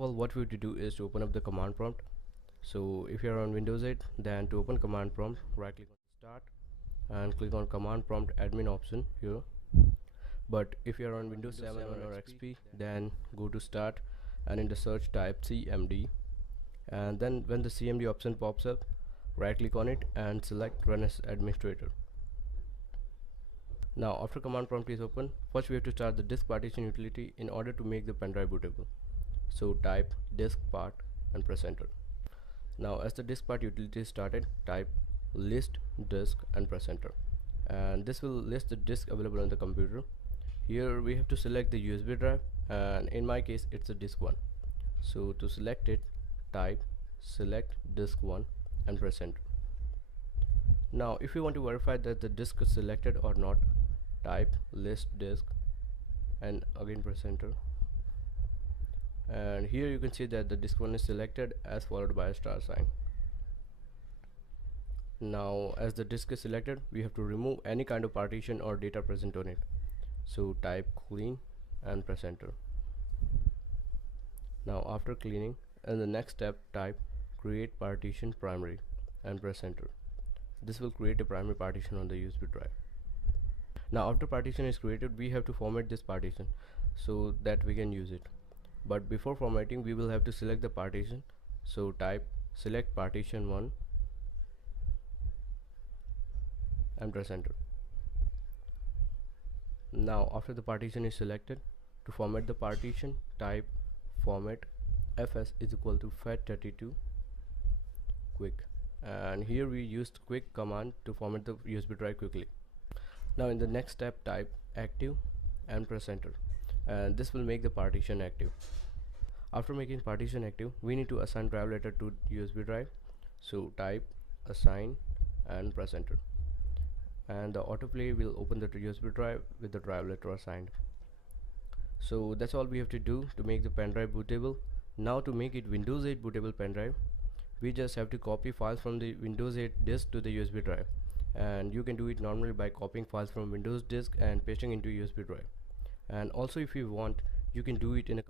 Well, what we have to do is to open up the command prompt. So if you are on Windows 8, then to open command prompt, right click on start and click on command prompt admin option here. But if you are on Windows 7 or XP, then go to start and in the search type CMD, and then when the CMD option pops up, right click on it and select run as administrator. Now after command prompt is open, first we have to start the disk partition utility in order to make the pendrive bootable. So type disk part and press enter. Now as the disk part utility is started, type list disk and press enter, and this will list the disk available on the computer. Here we have to select the USB drive, and in my case it's a disk 1. So to select it, type select disk 1 and press enter. Now if you want to verify that the disk is selected or not, type list disk and again press enter, and here you can see that the disk 1 is selected as followed by a star sign. Now as the disk is selected, we have to remove any kind of partition or data present on it. So type clean and press enter. Now after cleaning, in the next step type create partition primary and press enter. This will create a primary partition on the USB drive. Now after partition is created, we have to format this partition so that we can use it. But before formatting, we will have to select the partition. So type select partition 1 and press enter. Now after the partition is selected, to format the partition, type format fs is equal to fat32 quick, and here we used quick command to format the USB drive quickly. Now in the next step, type active and press enter, and this will make the partition active. After making partition active, we need to assign drive letter to USB drive. So type assign and press enter, and the autoplay will open the USB drive with the drive letter assigned. So that's all we have to do to make the pendrive bootable. Now to make it Windows 8 bootable pendrive, we just have to copy files from the Windows 8 disk to the USB drive, and you can do it normally by copying files from Windows disk and pasting into USB drive. And also if you want, you can do it in a